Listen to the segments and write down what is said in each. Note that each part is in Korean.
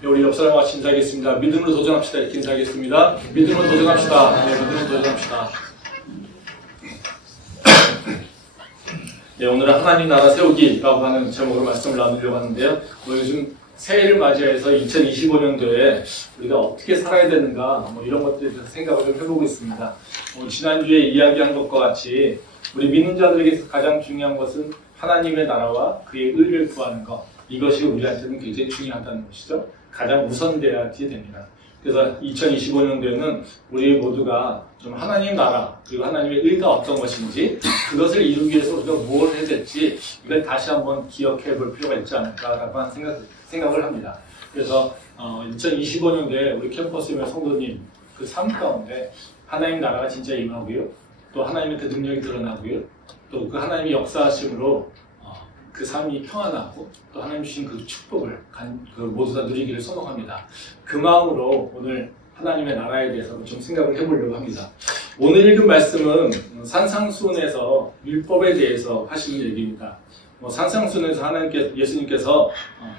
네, 우리 옆 사람과 같이 인사하겠습니다. 믿음으로 도전합시다. 이렇게 인사하겠습니다. 믿음으로 도전합시다. 네, 믿음으로 도전합시다. 네, 오늘은 하나님 나라 세우기라고 하는 제목으로 말씀을 나누려고 하는데요. 요즘 새해를 맞이해서 2025년도에 우리가 어떻게 살아야 되는가 이런 것들에 대해서 생각을 좀 해보고 있습니다. 지난주에 이야기한 것과 같이 우리 믿는 자들에게서 가장 중요한 것은 하나님의 나라와 그의 의를 구하는 것, 이것이 우리한테는 굉장히 중요하다는 것이죠. 가장 우선돼야지 됩니다. 그래서 2025년도에는 우리 모두가 좀 하나님 나라 그리고 하나님의 의가 어떤 것인지 그것을 이루기 위해서 우리가 뭘 해야 될지 이걸 다시 한번 기억해 볼 필요가 있지 않을까라고 하는 생각을 합니다. 그래서 2025년도에 우리 캠퍼스의 성도님 그 삶 가운데 하나님 나라가 진짜 임하고요. 또 하나님의 그 능력이 드러나고요. 또 그 하나님의 역사하심으로 그 삶이 평안하고 또 하나님 주신 그 축복을 모두 다 누리기를 소망합니다. 그 마음으로 오늘 하나님의 나라에 대해서 좀 생각을 해보려고 합니다. 오늘 읽은 말씀은 산상수훈에서 율법에 대해서 하시는 얘기입니다. 산상수훈에서 예수님께서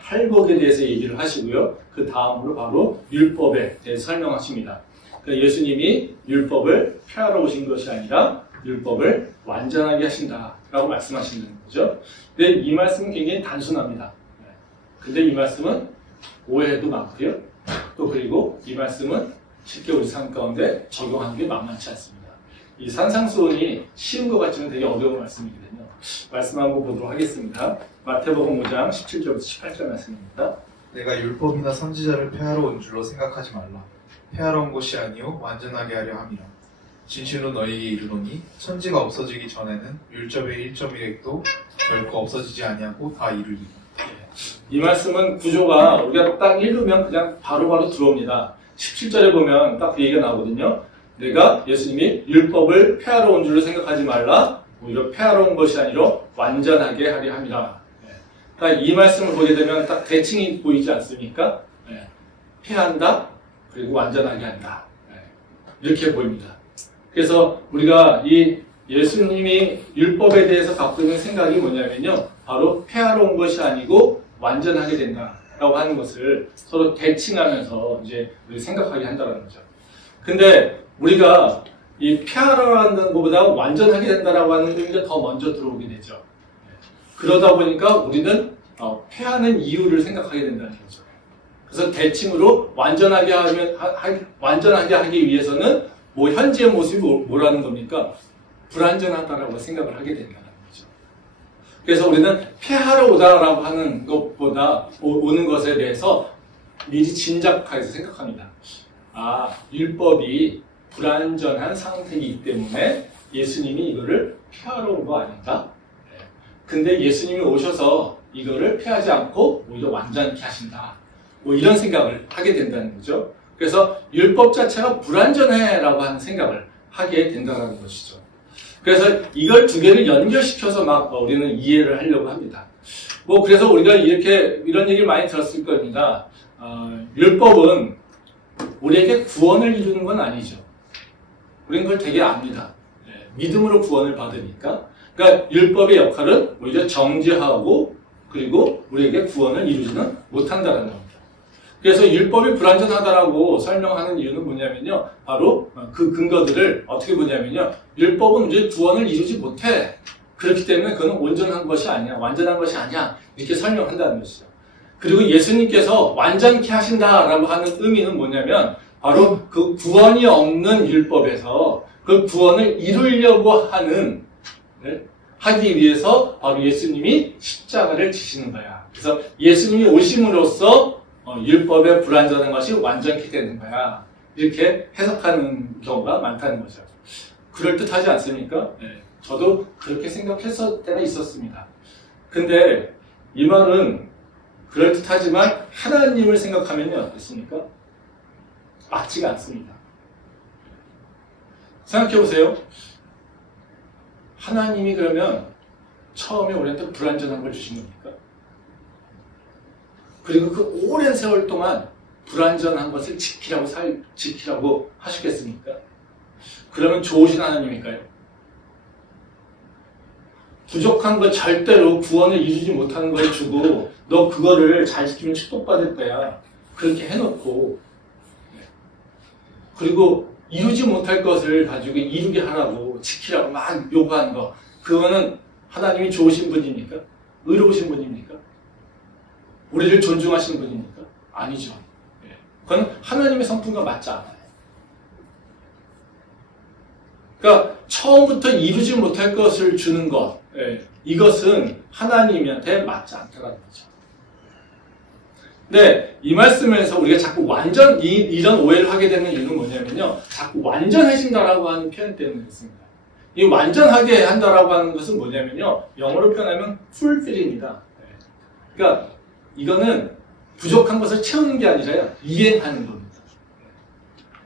팔복에 대해서 얘기를 하시고요. 그 다음으로 바로 율법에 대해서 설명하십니다. 그러니까 예수님이 율법을 폐하러 오신 것이 아니라 율법을 완전하게 하신다라고 말씀하시는 거죠. 근데 이 말씀은 굉장히 단순합니다. 근데 이 말씀은 오해도 많고요. 또 그리고 이 말씀은 쉽게 우리 삶 가운데 적용하는 게 만만치 않습니다. 이 산상수훈이 쉬운 것 같지만 되게 어려운 말씀이거든요. 말씀 한번 보도록 하겠습니다. 마태복음 5장 17절부터 18절 말씀입니다. 내가 율법이나 선지자를 폐하러 온 줄로 생각하지 말라. 폐하러 온 것이 아니요 완전하게 하려 함이라. 진실로 너희에게 이르노니 천지가 없어지기 전에는 율법의 1.1획도 결코 없어지지 아니하고 다 이루리라. 이 말씀은 구조가 우리가 딱 읽으면 그냥 바로바로 들어옵니다. 17절에 보면 딱 그 얘기가 나오거든요. 내가 예수님이 율법을 폐하러 온 줄로 생각하지 말라. 오히려 폐하러 온 것이 아니라 완전하게 하려 함이라. 그러니까 이 말씀을 보게 되면 딱 대칭이 보이지 않습니까? 폐한다 그리고 완전하게 한다. 이렇게 보입니다. 그래서 우리가 이 예수님이 율법에 대해서 갖고 있는 생각이 뭐냐면요. 바로 폐하러 온 것이 아니고 완전하게 된다라고 하는 것을 서로 대칭하면서 이제 우리 생각하게 한다는 거죠. 근데 우리가 이 폐하러 하는 것보다 완전하게 된다라고 하는 의미가 더 먼저 들어오게 되죠. 그러다 보니까 우리는 폐하는 이유를 생각하게 된다는 거죠. 그래서 대칭으로 완전하게 하기 위해서는 현재의 모습이 뭐라는 겁니까? 불완전하다라고 생각을 하게 된다는 거죠. 그래서 우리는 폐하러 오다라고 하는 것보다 오는 것에 대해서 미리 짐작해서 생각합니다. 율법이 불완전한 상태이기 때문에 예수님이 이거를 폐하러 온 거 아닌가? 근데 예수님이 오셔서 이거를 폐하지 않고 오히려 완전케 하신다. 이런 생각을 하게 된다는 거죠. 그래서 율법 자체가 불완전해라고 하는 생각을 하게 된다는 것이죠. 그래서 이걸 두 개를 연결시켜서 우리는 이해를 하려고 합니다. 그래서 우리가 이런 얘기를 많이 들었을 겁니다. 율법은 우리에게 구원을 이루는 건 아니죠. 우리는 그걸 되게 압니다. 믿음으로 구원을 받으니까. 그러니까 율법의 역할은 오히려 정죄하고 그리고 우리에게 구원을 이루지는 못한다는 겁니다. 그래서 율법이 불완전하다라고 설명하는 이유는 뭐냐면요. 바로 그 근거들을 어떻게 보냐면요. 율법은 우리의 구원을 이루지 못해. 그렇기 때문에 그건 온전한 것이 아니야. 완전한 것이 아니야. 이렇게 설명한다는 것이죠. 그리고 예수님께서 완전케 하신다라고 하는 의미는 뭐냐면 바로 그 구원이 없는 율법에서 그 구원을 이루려고 하기 위해서 바로 예수님이 십자가를 지시는 거야. 그래서 예수님이 오심으로써 율법의 불완전한 것이 완전케 되는 거야. 이렇게 해석하는 경우가 많다는 거죠. 그럴듯하지 않습니까? 저도 그렇게 생각했을 때가 있었습니다. 근데 이 말은 그럴듯하지만 하나님을 생각하면요. 어떻습니까? 맞지가 않습니다. 생각해보세요. 하나님이 그러면 처음에 우리한테 불완전한 걸 주신 겁니까? 그리고 그 오랜 세월 동안 불완전한 것을 지키라고 하시겠습니까? 그러면 좋으신 하나님일까요? 부족한 것 절대로 구원을 이루지 못하는 걸 주고 너 그거를 잘 지키면 축복받을 거야. 그렇게 해놓고 그리고 이루지 못할 것을 가지고 이루게 하라고 지키라고 막 요구하는 거 그거는 하나님이 좋으신 분입니까? 의로우신 분입니까? 우리를 존중하시는 분입니까? 아니죠. 그건 하나님의 성품과 맞지 않아요. 그러니까 처음부터 이루지 못할 것을 주는 것 이것은 하나님한테 맞지 않다는 거죠. 근데 이 말씀에서 우리가 자꾸 완전 이런 오해를 하게 되는 이유는 뭐냐면요. 자꾸 완전해진다라고 하는 표현 때문에 그렇습니다. 이 완전하게 한다라고 하는 것은 뭐냐면요. 영어로 표현하면 fulfill입니다. 그러니까 이거는 부족한 것을 채우는 게 아니라요. 이행하는 겁니다.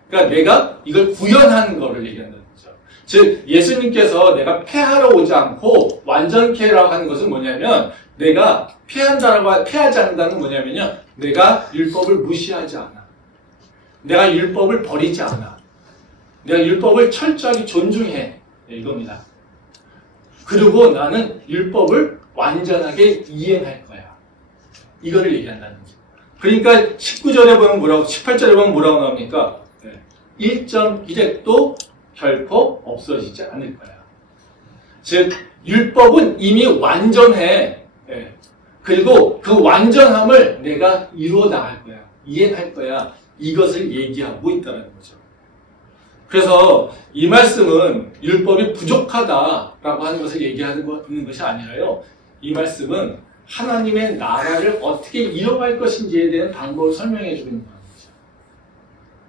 그러니까 내가 이걸 구현하는 거를 얘기한다는 거죠. 즉 예수님께서 내가 폐하러 오지 않고 완전케 라고 하는 것은 뭐냐면 내가 폐하지 않는다는 뭐냐면요. 내가 율법을 무시하지 않아. 내가 율법을 버리지 않아. 내가 율법을 철저하게 존중해. 이겁니다. 그리고 나는 율법을 완전하게 이행할 거야. 이거를 얘기한다는 거죠. 그러니까 19절에 보면 뭐라고, 18절에 보면 뭐라고 나옵니까? 1.1획도 결코 없어지지 않을 거야. 즉, 율법은 이미 완전해. 그리고 그 완전함을 내가 이루어 나갈 거야. 이행할 거야. 이것을 얘기하고 있다는 거죠. 그래서 이 말씀은 율법이 부족하다라고 하는 것을 얘기하는 것이 아니라요. 이 말씀은 하나님의 나라를 어떻게 이뤄갈 것인지에 대한 방법을 설명해 주고 있는 거죠.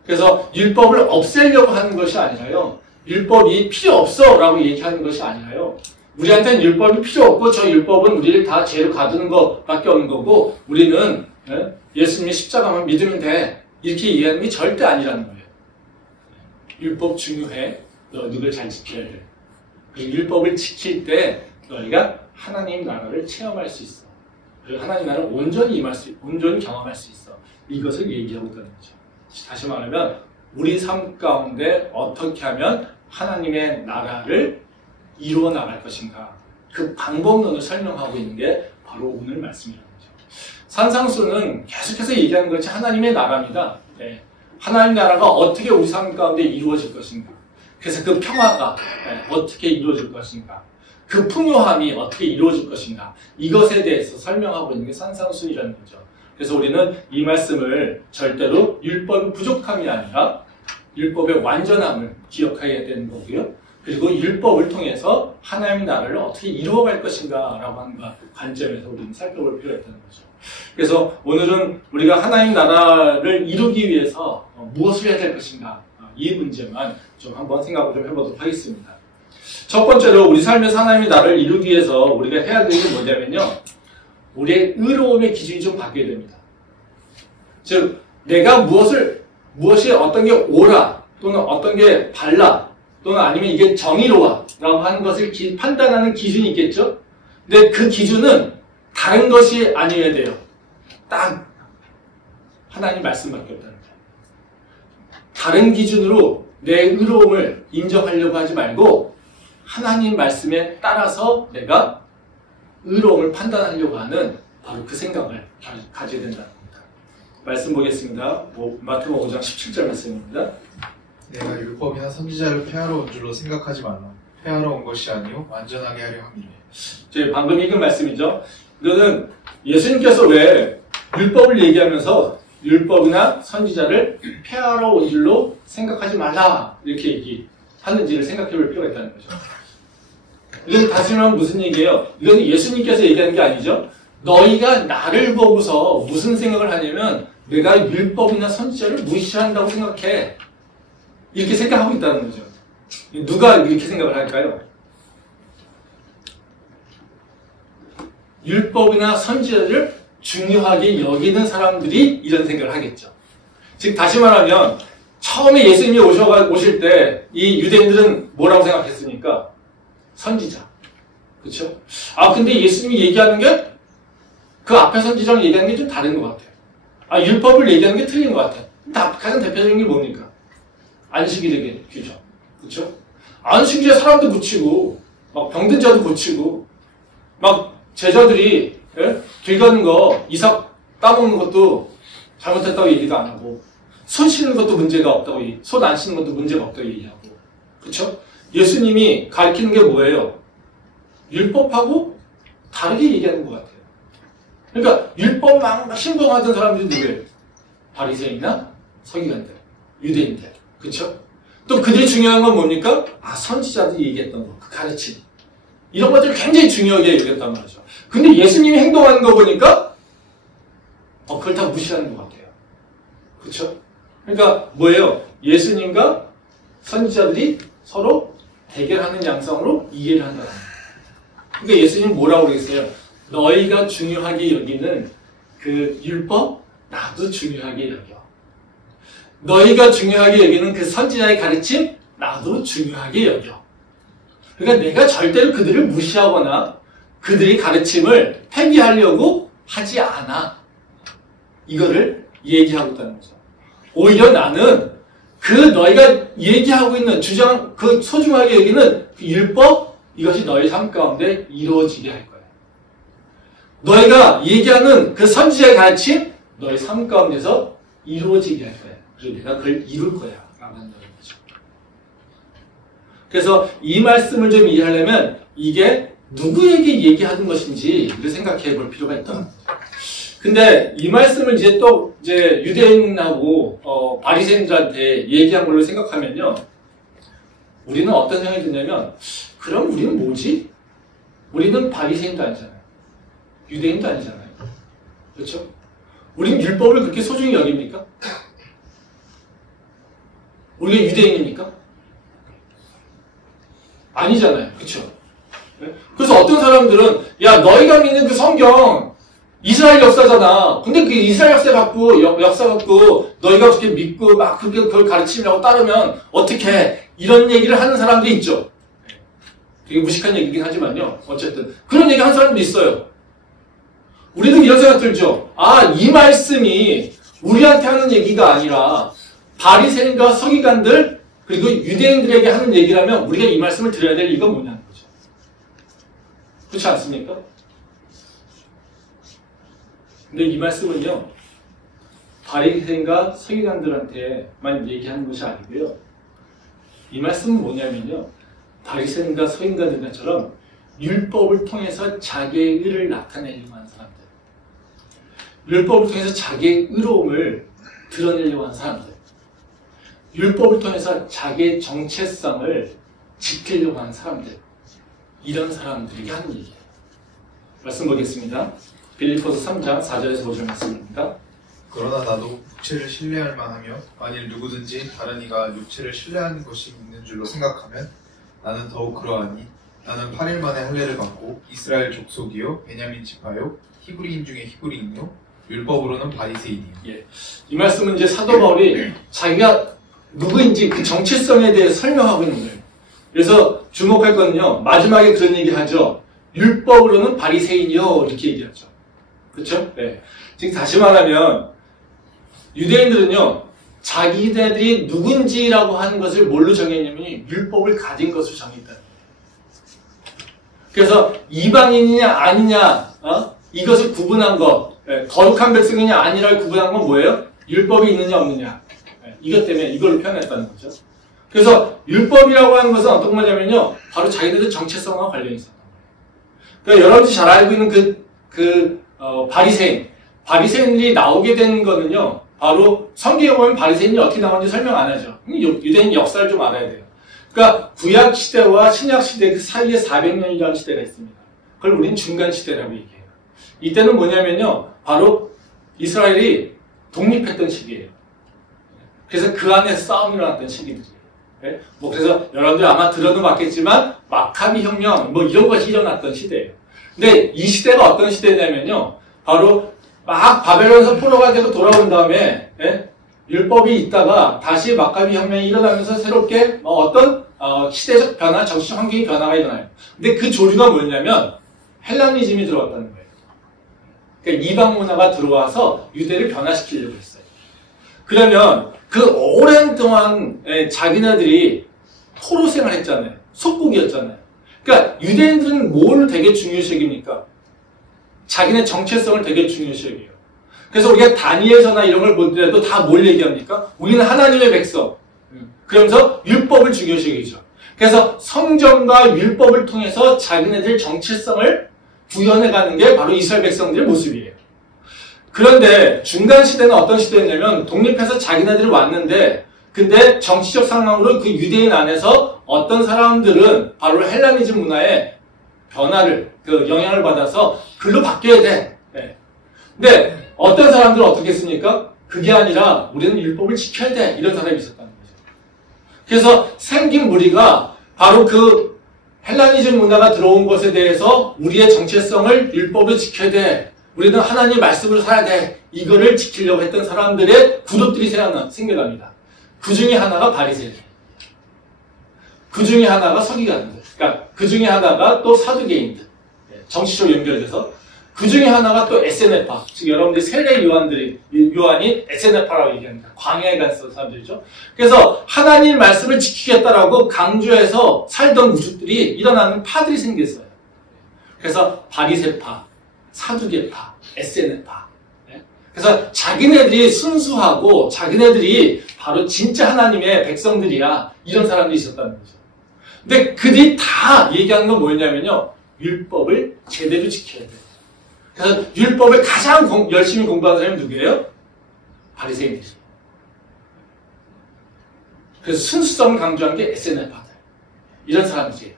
그래서 율법을 없애려고 하는 것이 아니라요. 율법이 필요 없어 라고 얘기하는 것이 아니라요. 우리한테는 율법이 필요 없고 저 율법은 우리를 다 죄로 가두는 것밖에 없는 거고 우리는 예수님의 십자가만 믿으면 돼. 이렇게 얘기하는 게 절대 아니라는 거예요. 율법 중요해. 너 이걸 잘 지켜야 돼. 그리고 율법을 지킬 때 너희가 하나님 나라를 체험할 수 있어. 그리고 하나님 나라를 온전히 경험할 수 있어. 이것을 얘기하고 있다는 거죠. 다시 말하면 우리 삶 가운데 어떻게 하면 하나님의 나라를 이루어 나갈 것인가. 그 방법론을 설명하고 있는 게 바로 오늘 말씀이라는 거죠. 산상수는 계속해서 얘기하는 것이 하나님의 나라입니다. 하나님 나라가 어떻게 우리 삶 가운데 이루어질 것인가. 그래서 그 평화가 어떻게 이루어질 것인가. 그 풍요함이 어떻게 이루어질 것인가. 이것에 대해서 설명하고 있는 게 산상수이라는 거죠. 그래서 우리는 이 말씀을 절대로 율법의 부족함이 아니라 율법의 완전함을 기억해야 되는 거고요. 그리고 율법을 통해서 하나님의 나라를 어떻게 이루어갈 것인가 라고 하는 관점에서 우리는 살펴볼 필요가 있다는 거죠. 그래서 오늘은 우리가 하나님 나라를 이루기 위해서 무엇을 해야 될 것인가 이 문제만 좀 한번 생각을 좀 해보도록 하겠습니다. 첫 번째로 우리 삶에서 하나님의 나라를 이루기 위해서 우리가 해야 되는 게 뭐냐면요. 우리의 의로움의 기준이 좀 바뀌어야 됩니다. 즉 내가 무엇이 어떤 게 옳아 또는 어떤 게 발라 또는 아니면 이게 정의로워 라고 하는 것을 판단하는 기준이 있겠죠? 근데 그 기준은 다른 것이 아니어야 돼요. 딱 하나님 말씀밖에 없다는 거예요. 다른 기준으로 내 의로움을 인정하려고 하지 말고 하나님 말씀에 따라서 내가 의로움을 판단하려고 하는 바로 그 생각을 가져야 된다는 겁니다. 말씀 보겠습니다. 마태복음 5장 17절 말씀입니다. 내가 율법이나 선지자를 폐하러 온 줄로 생각하지 말라. 폐하러 온 것이 아니요 완전하게 하려 함이라. 저희 방금 읽은 말씀이죠. 이거는 예수님께서 왜 율법을 얘기하면서 율법이나 선지자를 폐하러 온 줄로 생각하지 말라 이렇게 얘기하는지를 생각해 볼 필요가 있다는 거죠. 이건 다시 말하면 무슨 얘기예요? 이건 예수님께서 얘기하는 게 아니죠. 너희가 나를 보고서 무슨 생각을 하냐면 내가 율법이나 선지자를 무시한다고 생각해. 이렇게 생각하고 있다는 거죠. 누가 이렇게 생각을 할까요? 율법이나 선지자를 중요하게 여기는 사람들이 이런 생각을 하겠죠. 즉 다시 말하면 처음에 예수님이 오실 때 이 유대인들은 뭐라고 생각했습니까? 선지자. 그렇죠? 근데 예수님이 얘기하는 게 그 앞에 선지자랑 얘기하는 게 좀 다른 것 같아요. 율법을 얘기하는 게 틀린 것 같아요. 가장 대표적인 게 뭡니까? 안식일의 규정. 그렇죠? 안식일에 사람도 고치고 막 병든 자도 고치고 막 제자들이 길 가는 거 이삭 따먹는 것도 잘못했다고 얘기도 안 하고, 손 씻는 것도 문제가 없다고, 손 안 씻는 것도 문제가 없다고 얘기하고. 그쵸? 예수님이 가르치는 게 뭐예요? 율법하고 다르게 얘기하는 것 같아요. 그러니까 율법만 신봉하던 사람들이 누구예요? 바리새인이나 서기관들, 유대인들. 그쵸? 또 그들이 중요한 건 뭡니까? 선지자들이 얘기했던 거, 그 가르침. 이런 것들을 굉장히 중요하게 여겼단 말이죠. 근데 예수님이 행동하는 거 보니까 그걸 다 무시하는 것 같아요. 그쵸? 그러니까 뭐예요? 예수님과 선지자들이 서로 대결하는 양상으로 이해를 한다. 그러니까 예수님은 뭐라고 그랬어요? 너희가 중요하게 여기는 그 율법, 나도 중요하게 여겨. 너희가 중요하게 여기는 그 선지자의 가르침, 나도 중요하게 여겨. 그러니까 내가 절대로 그들을 무시하거나 그들의 가르침을 폐기하려고 하지 않아. 이거를 얘기하고 있다는 거죠. 오히려 나는 그 너희가 얘기하고 있는 주장, 그 소중하게 여기는 그 율법, 이것이 너희 삶 가운데 이루어지게 할 거야. 너희가 얘기하는 그 선지자의 가르침, 너희 삶 가운데서 이루어지게 할 거야. 그리고 내가 그걸 이룰 거야. 라고 한다는 거죠. 그래서 이 말씀을 좀 이해하려면 이게 누구에게 얘기하는 것인지를 생각해 볼 필요가 있다. 근데 이 말씀을 이제 유대인하고 바리새인들한테 얘기한 걸로 생각하면요, 우리는 어떤 생각이 드냐면, 그럼 우리는 뭐지? 우리는 바리새인도 아니잖아요. 유대인도 아니잖아요. 그렇죠? 우리는 율법을 그렇게 소중히 여깁니까? 우리가 유대인입니까? 아니잖아요. 그렇죠? 그래서 어떤 사람들은 야, 너희가 믿는 그 성경 이스라엘 역사잖아. 근데 그 이스라엘 역사 갖고 너희가 그렇게 믿고 막 그렇게 그걸 가르치려고 따르면 어떻게 이런 얘기를 하는 사람들이 있죠. 되게 무식한 얘기긴 하지만요. 어쨌든 그런 얘기 하는 사람도 있어요. 우리도 이런 생각 들죠. 이 말씀이 우리한테 하는 얘기가 아니라 바리새인과 서기관들 그리고 유대인들에게 하는 얘기라면 우리가 이 말씀을 들어야 될 이유가 뭐냐는 거죠. 그렇지 않습니까? 근데 이 말씀은요, 바리새인과 서기관들한테만 얘기하는 것이 아니고요. 이 말씀은 뭐냐면요, 바리새인과 서기관들처럼 율법을 통해서 자기의 의를 나타내려고 하는 사람들, 율법을 통해서 자기의 의로움을 드러내려고 하는 사람들, 율법을 통해서 자기의 정체성을 지키려고 하는 사람들, 이런 사람들에게 하는 얘기예요. 말씀 보겠습니다. 빌립보서 3장 4절에서 5절 말씀입니다. 그러나 나도 육체를 신뢰할 만하며 만일 누구든지 다른 이가 육체를 신뢰하는 것이 있는 줄로 생각하면 나는 더욱 그러하니 나는 8일 만에 할례를 받고 이스라엘 족속이요 베냐민 지파요 히브리인 중에 히브리인요 율법으로는 바리새인이요. 예. 이 말씀은 이제 사도 바울이 자기가 누구인지 그 정체성에 대해 설명하고 있는 거예요. 그래서 주목할 거는요, 마지막에 그런 얘기 하죠. 율법으로는 바리새인이요 이렇게 얘기하죠. 그렇죠? 네. 지금 다시 말하면 유대인들은요, 자기네들이 누군지라고 하는 것을 뭘로 정했냐면 율법을 가진 것을 정했다. 그래서 이방인이냐 아니냐, 이것을 구분한 것, 거룩한 백성이냐 아니라를 구분한 건 뭐예요? 율법이 있느냐 없느냐. 이것 때문에 이걸로 표현했다는 거죠. 그래서 율법이라고 하는 것은 어떤 거냐면요, 바로 자기네들 정체성과 관련이 있었던 거예요. 그러니까 여러분들이 잘 알고 있는 바리새인들이 나오게 된 거는요, 바로 성경에 보면 바리새인이 어떻게 나오는지 설명 안 하죠. 유대인 역사를 좀 알아야 돼요. 그러니까 구약 시대와 신약 시대 그 사이에 400년이라는 시대가 있습니다. 그걸 우리는 중간 시대라고 얘기해요. 이때는 뭐냐면요, 바로 이스라엘이 독립했던 시기예요. 그래서 그 안에서 싸움이 일어났던 시기들이에요. 네? 그래서 여러분들 아마 들어도 봤겠지만 마카비 혁명 이런 것이 일어났던 시대예요. 근데 이 시대가 어떤 시대냐면요, 바로 막 바벨론에서 포로가 되고 돌아온 다음에 율법이 있다가 다시 마카비 혁명이 일어나면서 새롭게 어떤 시대적 변화, 정치적 환경의 변화가 일어나요. 근데 그 조류가 뭐냐면 헬라니즘이 들어왔다는 거예요. 그러니까 이방 문화가 들어와서 유대를 변화시키려고 했어요. 그러면 그 오랜 동안 자기네들이 포로 생활했잖아요. 속국이었잖아요. 그러니까 유대인들은 뭘 되게 중요시 여깁니까? 자기네 정체성을 되게 중요시 여겨요. 그래서 우리가 다니엘서나 이런 걸 보더라도 다 뭘 얘기합니까? 우리는 하나님의 백성. 그러면서 율법을 중요시 여기죠. 그래서 성전과 율법을 통해서 자기네들 정체성을 구현해가는 게 바로 이스라엘 백성들의 모습이에요. 그런데 중간 시대는 어떤 시대였냐면 독립해서 자기네들이 왔는데 근데 정치적 상황으로 그 유대인 안에서 어떤 사람들은 바로 헬라니즘 문화의 변화를 그 영향을 받아서 글로 바뀌어야 돼. 네. 근데 어떤 사람들은 어떻게 했습니까? 그게 아니라 우리는 율법을 지켜야 돼. 이런 사람이 있었다는 거죠. 그래서 생긴 무리가 바로 그 헬라니즘 문화가 들어온 것에 대해서 우리의 정체성을 율법으로 지켜야 돼. 우리는 하나님 말씀으로 살아야 돼. 이거를 지키려고 했던 사람들의 그룹들이 생겨납니다. 그 중에 하나가 바리새인. 그 중에 하나가 서기관들. 그러니까 그 중에 하나가 또 사두개인들. 정치적으로 연결돼서. 그 중에 하나가 또 에세네파. 즉 여러분들이 세례 요한이 에세네파라고 얘기합니다. 광야에 갔던 사람들이죠. 그래서 하나님 말씀을 지키겠다라고 강조해서 살던 우주들이 일어나는 파들이 생겼어요. 그래서 바리새파, 사두개파, 에세네파. 그래서 자기네들이 순수하고 자기네들이 바로 진짜 하나님의 백성들이야. 이런 사람들이 있었다는 거죠. 근데 그들이 다 얘기하는 건 뭐였냐면요. 율법을 제대로 지켜야 돼. 그래서 율법을 가장 열심히 공부하는 사람이 누구예요? 바리새인들이에요. 그래서 순수성을 강조한 게 에세네파들. 이런 사람들이에요.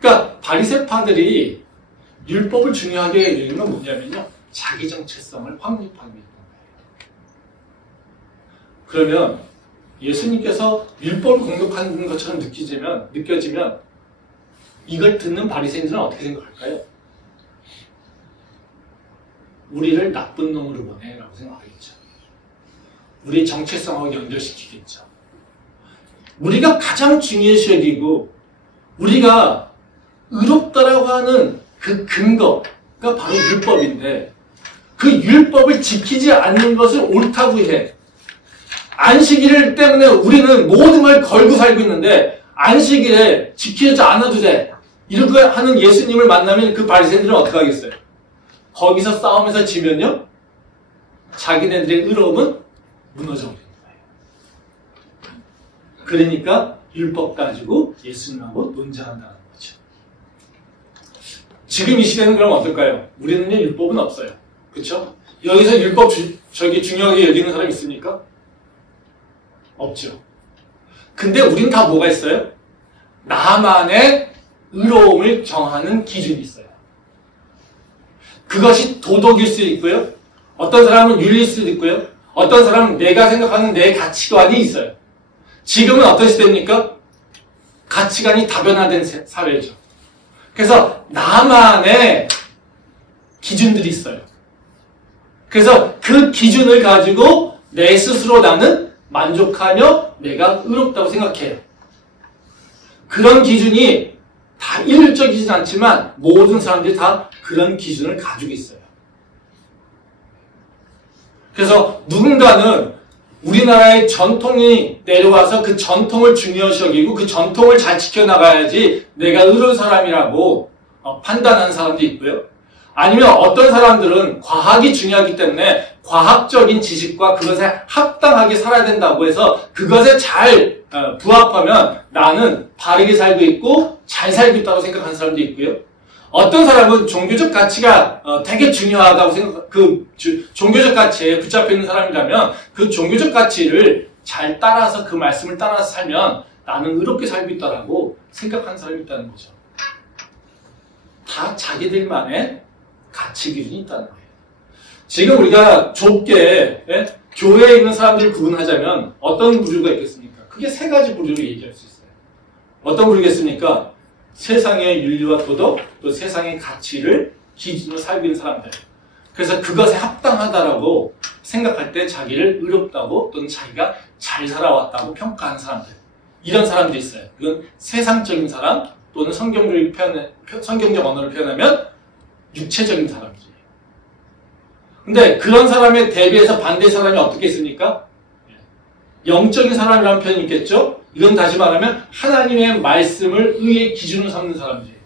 그러니까 바리새파들이 율법을 중요하게 여기는 건 뭐냐면요. 자기 정체성을 확립하기 위한 거예요. 그러면 예수님께서 율법을 공격하는 것처럼 느껴지면 이걸 듣는 바리새인들은 어떻게 생각할까요? 우리를 나쁜 놈으로 보내라고 생각하겠죠. 우리의 정체성하고 연결시키겠죠. 우리가 가장 중요시 여기고 우리가 의롭다라고 하는 그 근거가 바로 율법인데 그 율법을 지키지 않는 것을 옳다고 해. 안식일 때문에 우리는 모든 걸 걸고 살고 있는데 안식일에 지키지 않아도 돼. 이렇게 하는 예수님을 만나면 그 바리새인들은 어떻게 하겠어요? 거기서 싸우면서 지면요? 자기네들의 의로움은 무너져 버리는 거예요. 그러니까 율법 가지고 예수님하고 논쟁한다는 거죠. 지금 이 시대는 그럼 어떨까요? 우리는요 율법은 없어요. 그렇죠? 여기서 율법 중요하게 여기는 사람 있습니까? 없죠. 근데 우린 다 뭐가 있어요? 나만의 의로움을 정하는 기준이 있어요. 그것이 도덕일 수도 있고요. 어떤 사람은 윤리일 수도 있고요. 어떤 사람은 내가 생각하는 내 가치관이 있어요. 지금은 어떤 시대입니까? 가치관이 다변화된 사회죠. 그래서 나만의 기준들이 있어요. 그래서 그 기준을 가지고 내 스스로 나는 만족하며 내가 의롭다고 생각해요. 그런 기준이 다 일률적이진 않지만 모든 사람들이 다 그런 기준을 가지고 있어요. 그래서 누군가는 우리나라의 전통이 내려와서 그 전통을 중요시 여기고 그 전통을 잘 지켜나가야지 내가 의로운 사람이라고 판단하는 사람도 있고요. 아니면 어떤 사람들은 과학이 중요하기 때문에 과학적인 지식과 그것에 합당하게 살아야 된다고 해서 그것에 잘 부합하면 나는 바르게 살고 있고 잘 살고 있다고 생각하는 사람도 있고요. 어떤 사람은 종교적 가치가 되게 중요하다고 종교적 가치에 붙잡혀 있는 사람이라면 그 종교적 가치를 잘 따라서 그 말씀을 따라서 살면 나는 의롭게 살고 있다라고 생각하는 사람이 있다는 거죠. 다 자기들만의 가치 기준이 있다는 거예요. 지금 우리가 좁게 교회에 있는 사람들을 구분하자면 어떤 부류가 있겠습니까? 크게 세 가지 부류로 얘기할 수 있어요. 어떤 부류겠습니까? 세상의 윤리와 도덕, 또 세상의 가치를 기준으로 살고 있는 사람들. 그래서 그것에 합당하다라고 생각할 때 자기를 의롭다고 또는 자기가 잘 살아왔다고 평가하는 사람들. 이런 사람들이 있어요. 이건 세상적인 사람 또는 성경적 언어를 표현하면 육체적인 사람들이에요. 근데 그런 사람에 대비해서 반대 사람이 어떻게 있습니까? 영적인 사람이라는 표현이 있겠죠? 이건 다시 말하면 하나님의 말씀을 의의 기준으로 삼는 사람들이에요.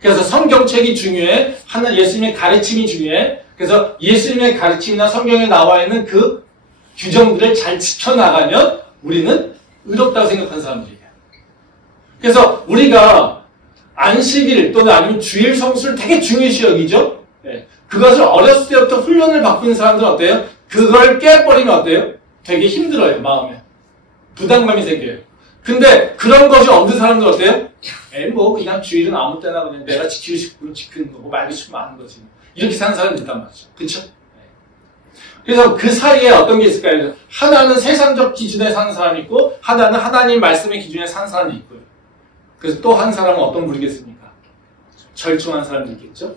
그래서 성경책이 중요해. 예수님의 가르침이 중요해. 그래서 예수님의 가르침이나 성경에 나와 있는 그 규정들을 잘 지켜나가면 우리는 의롭다고 생각하는 사람들이에요. 그래서 우리가 안식일 또는 아니면 주일 성수를 되게 중요시 여기죠. 네. 그것을 어렸을 때부터 훈련을 받고 있는 사람들은 어때요? 그걸 깨버리면 어때요? 되게 힘들어요, 마음에. 부담감이 생겨요. 근데 그런 것이 없는 사람들은 어때요? 뭐 그냥 주일은 아무 때나 그냥 내가 지키고 싶으면 지키는 거고 말고 싶으면 하는 거지. 이렇게 사는 사람이 있단 말이죠. 그렇죠? 그래서 그 사이에 어떤 게 있을까요? 하나는 세상적 기준에 사는 사람이 있고 하나는 하나님 말씀의 기준에 사는 사람이 있고요. 그래서 또 한 사람은 어떤 분이겠습니까? 절충한 사람이 있겠죠?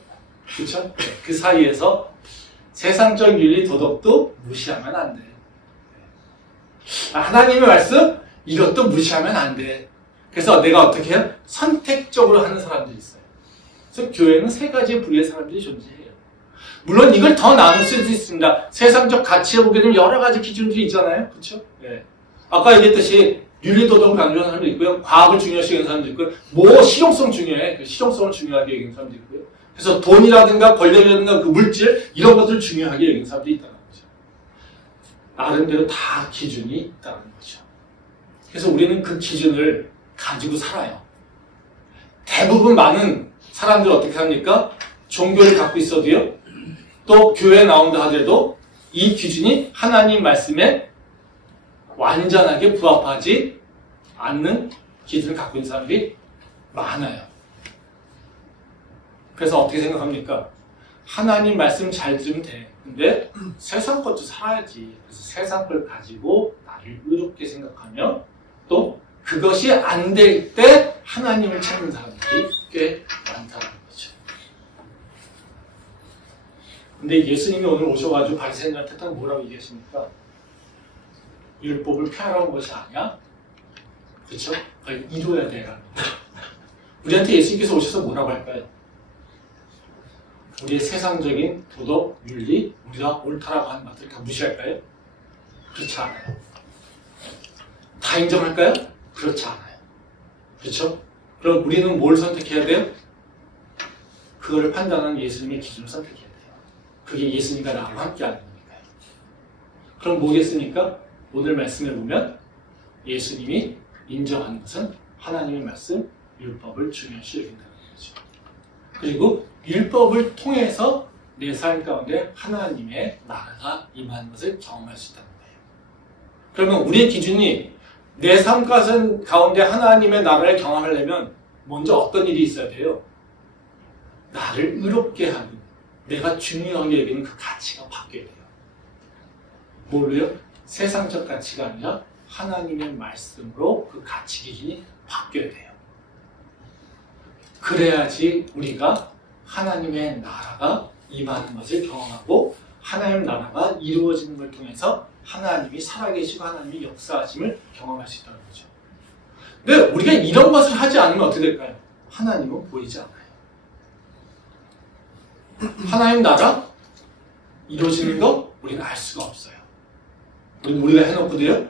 그렇죠? 그 사이에서 세상적 윤리 도덕도 무시하면 안 돼. 하나님의 말씀 이것도 무시하면 안 돼. 그래서 내가 어떻게 해요? 선택적으로 하는 사람들이 있어요. 그래서 교회는 세 가지의 부류의 사람들이 존재해요. 물론 이걸 더 나눌 수도 있습니다. 세상적 가치에 보게 되면 여러 가지 기준들이 있잖아요. 그렇죠? 네. 아까 얘기했듯이 윤리도덕을 강조하는 사람도 있고요. 과학을 중요시 여기는 사람도 있고요. 뭐 실용성 중요해. 그 실용성을 중요하게 여기는 사람도 있고요. 그래서 돈이라든가 권력이라든가 그 물질 이런 것들을 중요하게 여기는 사람들이 있다는 거죠. 나름대로 다 기준이 있다는 거죠. 그래서 우리는 그 기준을 가지고 살아요. 대부분 많은 사람들 어떻게 합니까? 종교를 갖고 있어도요. 또 교회에 나온다 하더라도 이 기준이 하나님 말씀에 완전하게 부합하지 않는 기준을 갖고 있는 사람들이 많아요. 그래서 어떻게 생각합니까? 하나님 말씀 잘 들으면 돼. 근데 세상 것도 살아야지. 그래서 세상 걸 가지고 나를 의롭게 생각하며 또 그것이 안 될 때 하나님을 찾는 사람들이 꽤 많다는 거죠. 근데 예수님이 오늘 오셔가지고 바리새인들한테 딱 뭐라고 얘기하십니까? 율법을 폐하라는 것이 아니야? 그렇죠? 그걸 이루어야 돼라는 거죠. 우리한테 예수님께서 오셔서 뭐라고 할까요? 우리의 세상적인 도덕, 윤리, 우리가 옳다라고 하는 것들을 다 무시할까요? 그렇지 않아요. 다 인정할까요? 그렇지 않아요. 그렇죠? 그럼 우리는 뭘 선택해야 돼요? 그거를 판단하는 예수님의 기준을 선택해야 돼요. 그게 예수님과 나와 함께 하는 거니까요. 그럼 뭐겠습니까? 오늘 말씀을 보면 예수님이 인정하는 것은 하나님의 말씀, 율법을 중요시 여긴다는 거죠. 그리고 율법을 통해서 내 삶 가운데 하나님의 나라가 임하는 것을 경험할 수 있다는 거예요. 그러면 우리의 기준이 내 삶 가운데 하나님의 나라를 경험하려면 먼저 어떤 일이 있어야 돼요? 나를 의롭게 하는, 내가 중요하게 여기는 그 가치가 바뀌어야 돼요. 뭘로요? 세상적 가치가 아니라 하나님의 말씀으로 그 가치 기준이 바뀌어야 돼요. 그래야지 우리가 하나님의 나라가 임하는 것을 경험하고 하나님의 나라가 이루어지는 걸 통해서 하나님이 살아계시고 하나님이 역사하심을 경험할 수 있다는 거죠. 근데 우리가 이런 것을 하지 않으면 어떻게 될까요? 하나님은 보이지 않아요. 하나님 나라 이루어지는 거 우리는 알 수가 없어요. 우리가 해놓고도요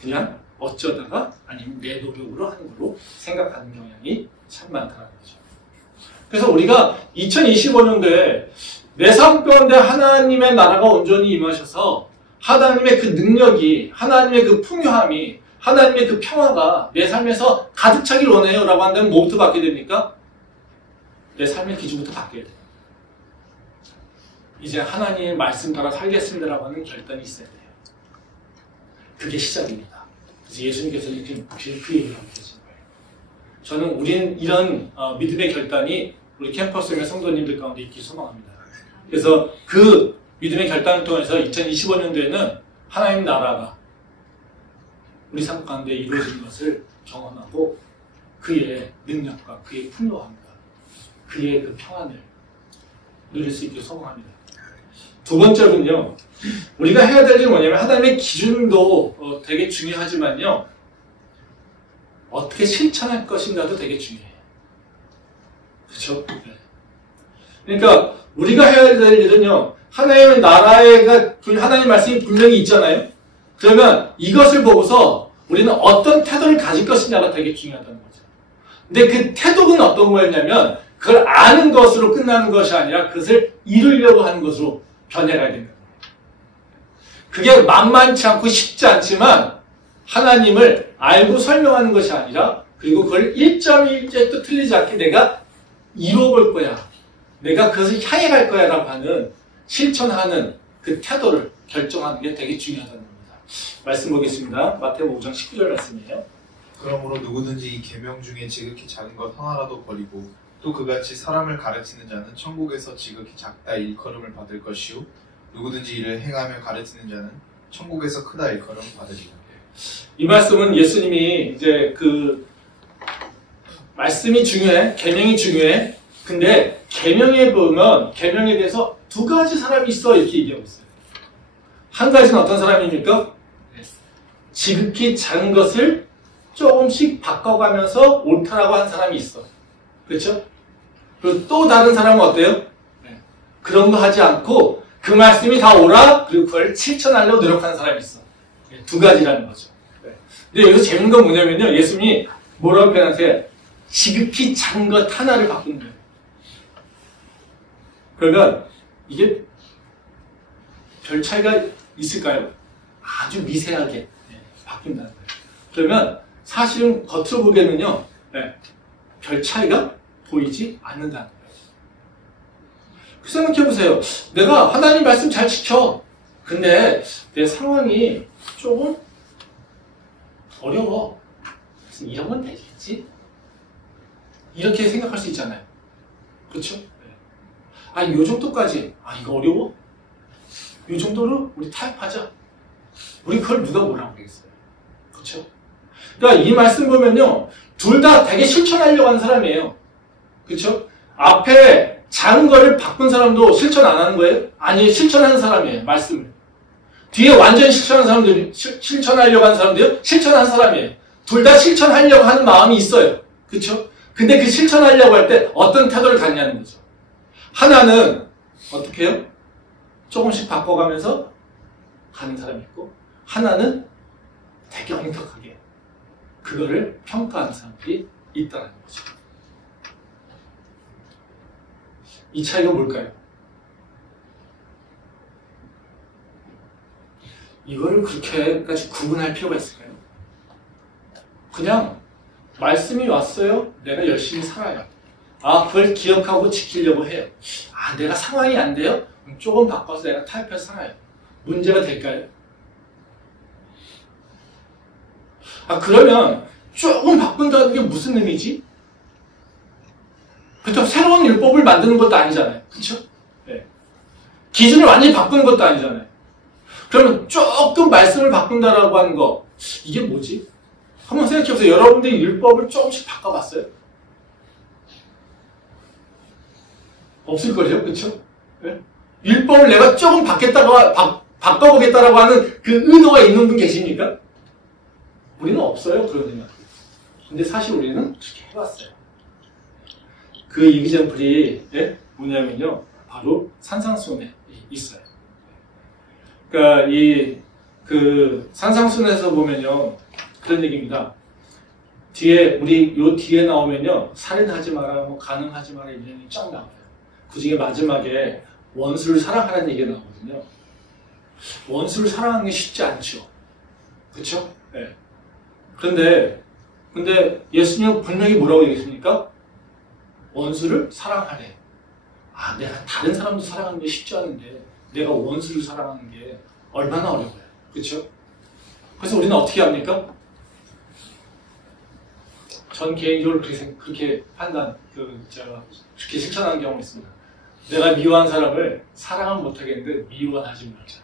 그냥 어쩌다가 아니면 내 노력으로 하는 걸로 생각하는 경향이 참 많다는 거죠. 그래서 우리가 2025년도에 내 삶 가운데 하나님의 나라가 온전히 임하셔서 하나님의 그 능력이, 하나님의 그 풍요함이, 하나님의 그 평화가 내 삶에서 가득 차길 원해요 라고 한다면 뭐부터 바뀌게 됩니까? 내 삶의 기준부터 바뀌어야 돼요. 이제 하나님의 말씀 따라 살겠습니다 라고 하는 결단이 있어야 돼요. 그게 시작입니다. 그래서 예수님께서 이렇게 그 얘기를 하고 계신 거예요. 저는 우리는 이런 믿음의 결단이 우리 캠퍼스의 성도님들 가운데 있기 소망합니다. 그래서 그 믿음의 결단을 통해서 2025년도에는 하나님 나라가 우리 삶 가운데 이루어지는 것을 경험하고 그의 능력과 그의 풍요함과 그의 그 평안을 누릴 수 있기를 소망합니다. 두 번째로는요, 우리가 해야 될 일은 뭐냐면 하나님의 기준도 되게 중요하지만요, 어떻게 실천할 것인가도 되게 중요해요. 그렇죠? 네. 그러니까 우리가 해야 될 일은요, 하나님의 나라가 하나님 말씀이 분명히 있잖아요. 그러면 이것을 보고서 우리는 어떤 태도를 가질 것이냐가 되게 중요하다는 거죠. 근데 그 태도는 어떤 거였냐면 그걸 아는 것으로 끝나는 것이 아니라 그것을 이루려고 하는 것으로 변해가야 된다. 그게 만만치 않고 쉽지 않지만 하나님을 알고 설명하는 것이 아니라 그리고 그걸 1.1도 틀리지 않게 내가 이루어볼 거야. 내가 그것을 향해 갈 거야 라고 하는 실천하는 그 태도를 결정하는 게 되게 중요하다는 겁니다. 말씀 보겠습니다. 마태복음 5장 19절 말씀이에요. 그러므로 누구든지 이 계명 중에 지극히 작은 것 하나라도 버리고 또 그같이 사람을 가르치는 자는 천국에서 지극히 작다 일컬음을 받을 것이요 누구든지 이를 행하며 가르치는 자는 천국에서 크다 일컬음 받으리라. 이 말씀은 예수님이 이제 그 말씀이 중요해, 계명이 중요해. 근데 계명에 보면 계명에 대해서 두 가지 사람이 있어 이렇게 얘기하고 있어요. 한 가지는 어떤 사람입니까? 지극히 작은 것을 조금씩 바꿔가면서 옳다라고 하는 사람이 있어. 그렇죠? 그리고 또 다른 사람은 어때요? 그런 거 하지 않고 그 말씀이 다 옳아 그리고 그걸 실천하려고 노력하는 사람이 있어. 두 가지라는 거죠. 근데 여기서 재밌는 건 뭐냐면요. 예수님이 뭐라고 표현하세요? 지극히 작은 것 하나를 바꾸는 거예요. 그러면 이게 별 차이가 있을까요? 아주 미세하게 바뀐다는 거예요. 그러면 사실은 겉으로 보기에는요, 별 차이가 보이지 않는다는 거예요. 생각해보세요. 내가 하나님 말씀 잘 지켜. 근데 내 상황이 조금 어려워. 그래서 이러면 되겠지? 이렇게 생각할 수 있잖아요. 그렇죠? 아니, 요 정도까지. 아, 이거 어려워? 요 정도로 우리 타협하자. 우리 그걸 누가 뭐라고 그러겠어요. 그렇죠? 그러니까 이 말씀 보면요. 둘 다 되게 실천하려고 하는 사람이에요. 그렇죠? 앞에 작은 거를 바꾼 사람도 실천 안 하는 거예요? 아니, 실천하는 사람이에요. 말씀을. 뒤에 완전히 실천하는 사람들이, 실천하려고 하는 사람들이요? 실천하는 사람이에요. 둘 다 실천하려고 하는 마음이 있어요. 그렇죠? 근데 그 실천하려고 할 때 어떤 태도를 갖냐는 거죠. 하나는 어떻게 해요? 조금씩 바꿔가면서 가는 사람이 있고 하나는 되게 엄격하게 그거를 평가하는 사람들이 있다는 거죠. 이 차이가 뭘까요? 이거를 그렇게까지 구분할 필요가 있을까요? 그냥 말씀이 왔어요. 내가 열심히 살아요. 아, 그걸 기억하고 지키려고 해요. 아, 내가 상황이 안 돼요? 조금 바꿔서 내가 타협해서 살아요. 문제가 될까요? 아, 그러면 조금 바꾼다는 게 무슨 의미지? 그렇다고 새로운 율법을 만드는 것도 아니잖아요. 그렇죠? 네. 기준을 완전히 바꾸는 것도 아니잖아요. 그러면 조금 말씀을 바꾼다라고 하는 거, 이게 뭐지? 한번 생각해보세요. 여러분들이 율법을 조금씩 바꿔봤어요? 없을걸요? 그렇죠? 네? 율법을 내가 조금 바꿔보겠다라고 하는 그 의도가 있는 분 계십니까? 우리는 없어요. 그런 생각. 근데 사실 우리는 그렇게 해봤어요. 그 이기점플이 뭐냐면요. 바로 산상수훈에 있어요. 그러니까 그 산상수훈에서 보면요. 그런 얘기입니다. 뒤에 나오면요. 살인하지 마라, 뭐 가늠하지 마라 이런 얘기 쫙 나와요. 그 중에 마지막에 원수를 사랑하라는 얘기가 나오거든요. 원수를 사랑하는 게 쉽지 않죠. 그렇죠? 네. 근데 예수님은 분명히 뭐라고 얘기했습니까? 원수를 사랑하래. 아, 내가 다른 사람도 사랑하는 게 쉽지 않은데 내가 원수를 사랑하는 게 얼마나 어려워요. 그렇죠? 그래서 우리는 어떻게 합니까? 전 개인적으로 그렇게 그렇게 실천하는 경우가 있습니다. 내가 미워한 사람을 사랑은 못하겠는데 미워하지 말자.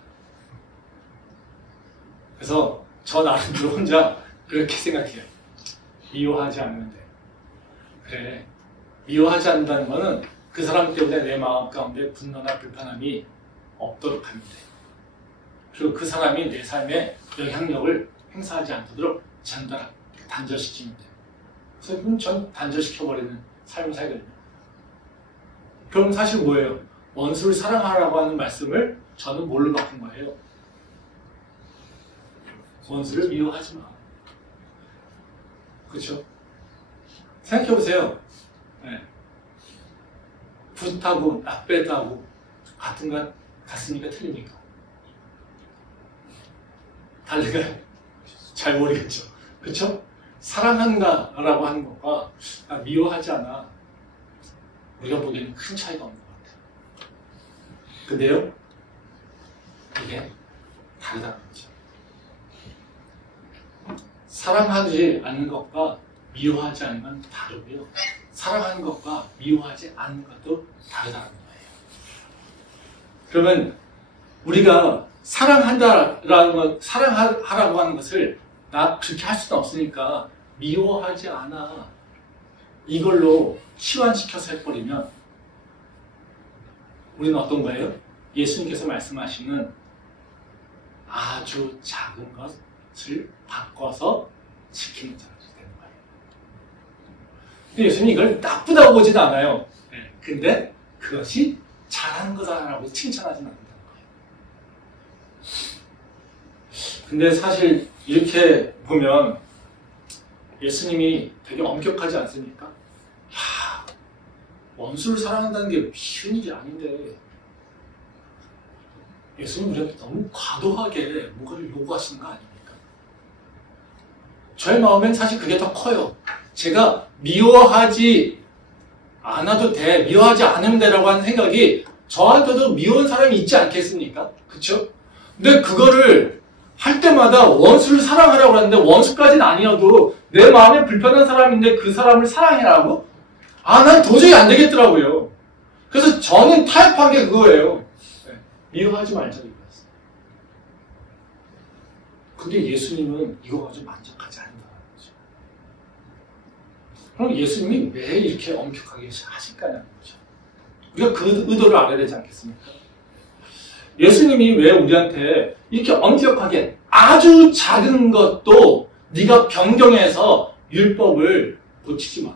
그래서 저 나름대로 혼자 그렇게 생각해요. 미워하지 않는데. 그래. 미워하지 않는다는 거는 그 사람 때문에 내 마음 가운데 분노나 불편함이 없도록 하면 돼. 그리고 그 사람이 내 삶에 영향력을 행사하지 않도록 단절시키면 돼. 그래서 전 단절시켜버리는 삶을 살거든요. 그럼 사실 뭐예요? 원수를 사랑하라고 하는 말씀을 저는 뭘로 바꾼 거예요? 원수를 미워하지 마. 그렇죠? 생각해보세요. 네. 굿하고 나쁘다고 같습니까? 틀립니까? 달라요. 잘 모르겠죠. 그렇죠? 사랑한다라고 하는 것과 미워하지 않아. 우리가 보기에는 큰 차이가 없는 것 같아요. 근데요, 이게 다르다는 거죠. 사랑하지 않는 것과 미워하지 않는 건 다르고요. 사랑하는 것과 미워하지 않는 것도 다르다는 거예요. 그러면 우리가 사랑하라고 하는 것을 나 그렇게 할 수는 없으니까 미워하지 않아. 이걸로 치환시켜서 해버리면 우리는 어떤 거예요? 예수님께서 말씀하시는 아주 작은 것을 바꿔서 지키는 자가 되는 거예요. 근데 예수님이 이걸 나쁘다고 보진 않아요. 근데 그것이 잘한 거다라고 칭찬하진 않는다는 거예요. 근데 사실 이렇게 보면 예수님이 되게 엄격하지 않습니까? 야, 원수를 사랑한다는 게 쉬운 일이 아닌데 예수님 우리한테 너무 과도하게 뭐를 요구하시는 거 아닙니까? 저의 마음엔 사실 그게 더 커요. 제가 미워하지 않아도 돼, 미워하지 않으면 되라고 하는 생각이 저한테도 미워한 사람이 있지 않겠습니까? 그쵸? 근데 그거를 할 때마다 원수를 사랑하라고 하는데 원수까지는 아니어도 내 마음에 불편한 사람인데 그 사람을 사랑해라고? 난 도저히 안 되겠더라고요. 그래서 저는 타협한 게 그거예요. 미워하지 말자 이거였어요. 근데 예수님은 이거 가지고 만족하지 않는다는 거죠. 그럼 예수님이 왜 이렇게 엄격하게 하실까냐는 거죠. 우리가 그 의도를 알아야 되지 않겠습니까? 예수님이 왜 우리한테 이렇게 엄격하게 아주 작은 것도 네가 변경해서 율법을 고치지 마.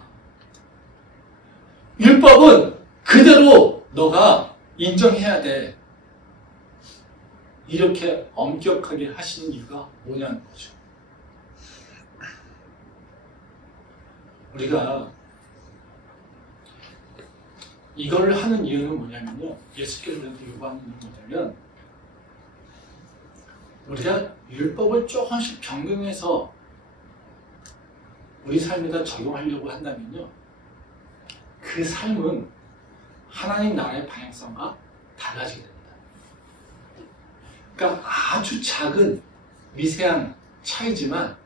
율법은 그대로 너가 인정해야 돼. 이렇게 엄격하게 하시는 이유가 뭐냐는 거죠. 우리가 이걸 하는 이유는 뭐냐면요. 예수께서 우리한테 요구하는 이유는 뭐냐면 우리가 율법을 조금씩 변경해서 우리 삶에다 적용하려고 한다면요. 그 삶은 하나님 나라의 방향성과 달라지게 됩니다. 그러니까 아주 작은 미세한 차이지만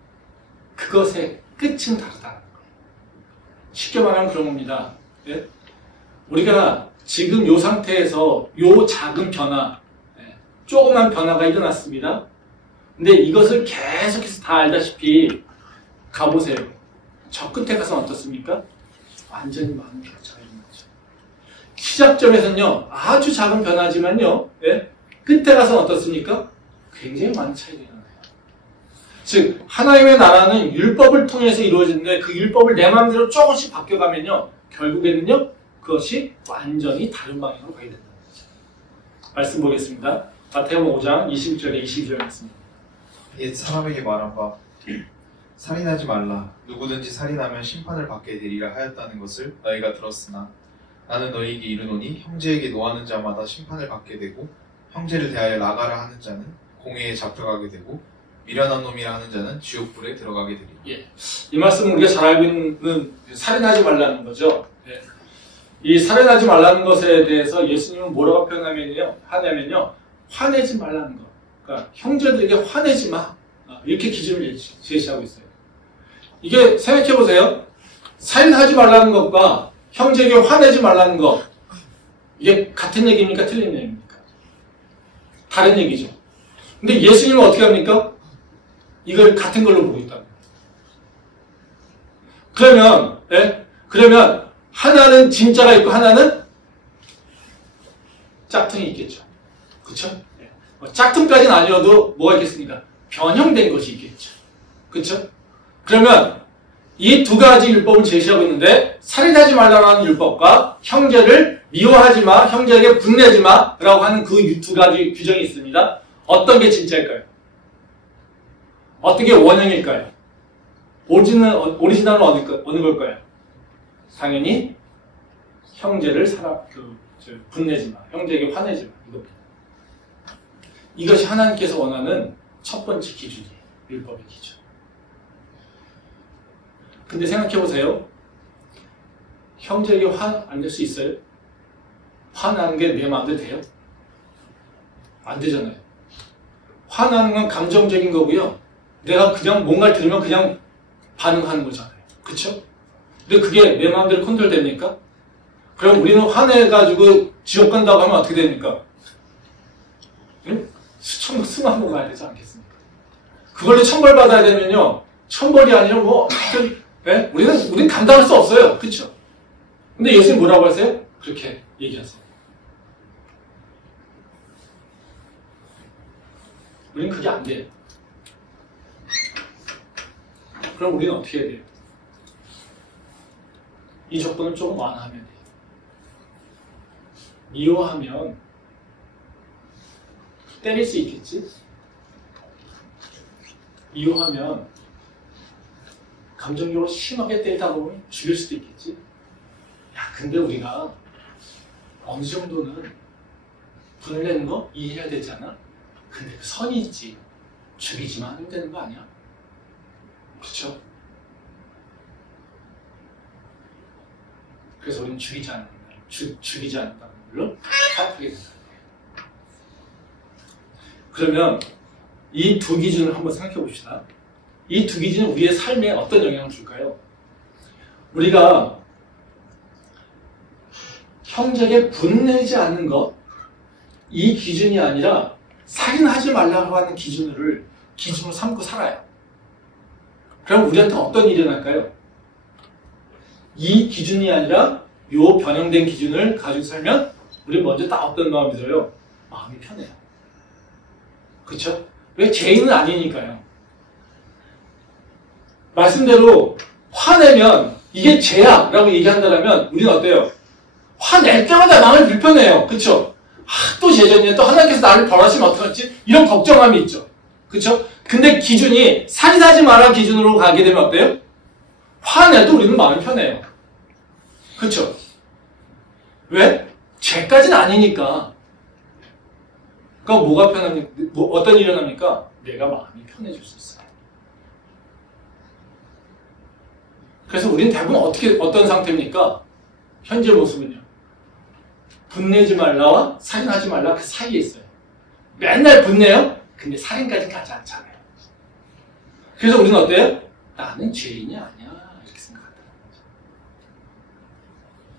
그것의 끝은 다르다는 거예요. 쉽게 말하면 그런 겁니다. 네? 우리가 지금 이 상태에서 이 작은 변화, 조그만 변화가 일어났습니다. 근데 이것을 계속해서 다 알다시피 가보세요. 저 끝에 가서는 어떻습니까? 완전히 많은 격차가 있는 거죠. 시작점에서는요, 아주 작은 변화지만요, 끝에 가서는 어떻습니까? 굉장히 많은 차이가 일어나요. 즉, 하나님의 나라는 율법을 통해서 이루어지는데 그 율법을 내 마음대로 조금씩 바뀌어가면요, 결국에는요, 그것이 완전히 다른 방향으로 가게 된다는 거죠. 말씀 보겠습니다. 마태복음 5장 21절에 22절 말씀. 옛 사람에게 말한 바 살인하지 말라. 누구든지 살인하면 심판을 받게 되리라 하였다는 것을 너희가 들었으나 나는 너희에게 이르노니 형제에게 노하는 자마다 심판을 받게 되고 형제를 대하여 나가라 하는 자는 공회에 잡혀가게 되고 미련한 놈이라 하는 자는 지옥불에 들어가게 되리라. 예, 이 말씀은 우리가 잘 알고 있는 살인하지 말라는 거죠. 예. 이 살인하지 말라는 것에 대해서 예수님은 뭐라고 하냐면요, 화내지 말라는 거. 그러니까 형제들에게 화내지 마. 이렇게 기준을 제시하고 있어요. 이게 생각해 보세요. 살인하지 말라는 것과 형제에게 화내지 말라는 것, 이게 같은 얘기입니까? 틀린 얘기입니까? 다른 얘기죠. 근데 예수님은 어떻게 합니까? 이걸 같은 걸로 보고 있다는 거예요. 그러면 하나는 진짜가 있고 하나는 짝퉁이 있겠죠. 그쵸? 짝퉁까지는 아니어도 뭐가 있겠습니까? 변형된 것이 있겠죠. 그쵸? 그러면 이 두 가지 율법을 제시하고 있는데 살인하지 말라는 율법과 형제를 미워하지 마, 형제에게 분내지 마 라고 하는 그 두 가지 규정이 있습니다. 어떤 게 진짜일까요? 어떤 게 원형일까요? 오리지널은 어느 걸까요? 당연히 형제를 분내지 마. 형제에게 화내지 마. 이겁니다. 이것이 하나님께서 원하는 첫 번째 기준이에요. 율법의 기준. 근데 생각해보세요. 형제에게 화 안 낼 수 있어요? 화나는 게 내 마음대로 돼요? 안 되잖아요. 화나는 건 감정적인 거고요. 내가 그냥 뭔가를 들으면 그냥 반응하는 거잖아요. 그쵸? 근데 그게 내 마음대로 컨트롤 됩니까? 그럼 우리는 화내가지고 지옥 간다고 하면 어떻게 됩니까? 응? 수만 번 가야 되지 않겠습니까? 그걸로 천벌 받아야 되면요. 천벌이 아니라 뭐, 네? 우리는 감당할 수 없어요. 그쵸? 근데 예수님 뭐라고 하세요? 그렇게 얘기하세요. 우리는 그게 안 돼요. 그럼 우리는 어떻게 해야 돼요? 이 조건을 조금 완화하면 돼요. 미워하면 때릴 수 있겠지? 미워하면 감정적으로 심하게 때리다 보면 죽일 수도 있겠지? 야, 근데 우리가 어느 정도는 분을 내는 거 이해해야 되잖아? 근데 그 선이 있지. 죽이지만 하면 되는 거 아니야? 그렇죠? 그래서 우리는 죽이지 않는다는 걸로 파악하게 된다. 그러면 이 두 기준을 한번 생각해 봅시다. 이 두 기준은 우리의 삶에 어떤 영향을 줄까요? 우리가 형제에게 분내지 않는 것, 이 기준이 아니라 살인하지 말라고 하는 기준으로 삼고 살아요. 그럼 우리한테 어떤 일이 일어날까요? 이 기준이 아니라 요 변형된 기준을 가지고 살면 우리 먼저 딱 어떤 마음이 들어요? 마음이 편해요. 그렇죠? 왜? 죄인은 아니니까요. 말씀대로 화내면 이게 죄야 라고 얘기한다면 우리는 어때요? 화낼 때마다 마음이 불편해요. 그렇죠? 또 죄졌네. 또 하나님께서 나를 벌하시면 어떡하지? 이런 걱정함이 있죠. 그렇죠? 근데 기준이 살인하지 마라 기준으로 가게 되면 어때요? 화내도 우리는 마음이 편해요. 그렇죠? 왜? 죄까지는 아니니까. 그러니까 뭐가 편합니까? 어떤 일이 일어납니까? 내가 마음이 편해질 수 있어요. 그래서 우리는 대부분 어떤 상태입니까? 현재 모습은요. 분내지 말라와 살인하지 말라 그 사이에 있어요. 맨날 분내요? 근데 살인까지 가지 않잖아요. 그래서 우리는 어때요? 나는 죄인이 아니야. 이렇게 생각한다는 거죠.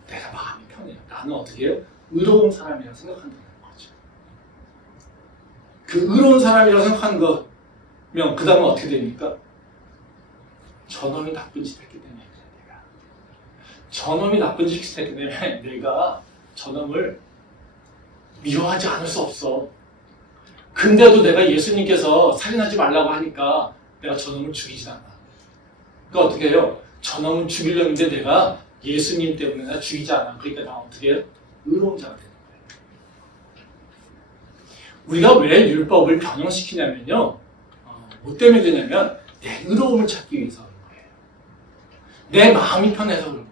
내가 마음이 편해요. 나는 어떻게 해요? 의로운 사람이라고 생각한다는 거죠. 그 의로운 사람이라고 생각하는 거면 그 다음은 어떻게 됩니까? 저놈이 나쁜 짓 했기 때문에 내가. 저놈이 나쁜 짓 했기 때문에 내가 저놈을 미워하지 않을 수 없어. 근데도 내가 예수님께서 살인하지 말라고 하니까 내가 저놈을 죽이지 않아. 그러니까 어떻게 해요? 저놈을 죽이려는 데 내가 예수님 때문에 내가 죽이지 않아. 그러니까 나 어떻게 해요? 의로운 자가 되는 거예요. 우리가 왜 율법을 변형시키냐면요. 뭐 때문에 되냐면 내 의로움을 찾기 위해서 그런 거예요. 내 마음이 편해서 그런 거예요.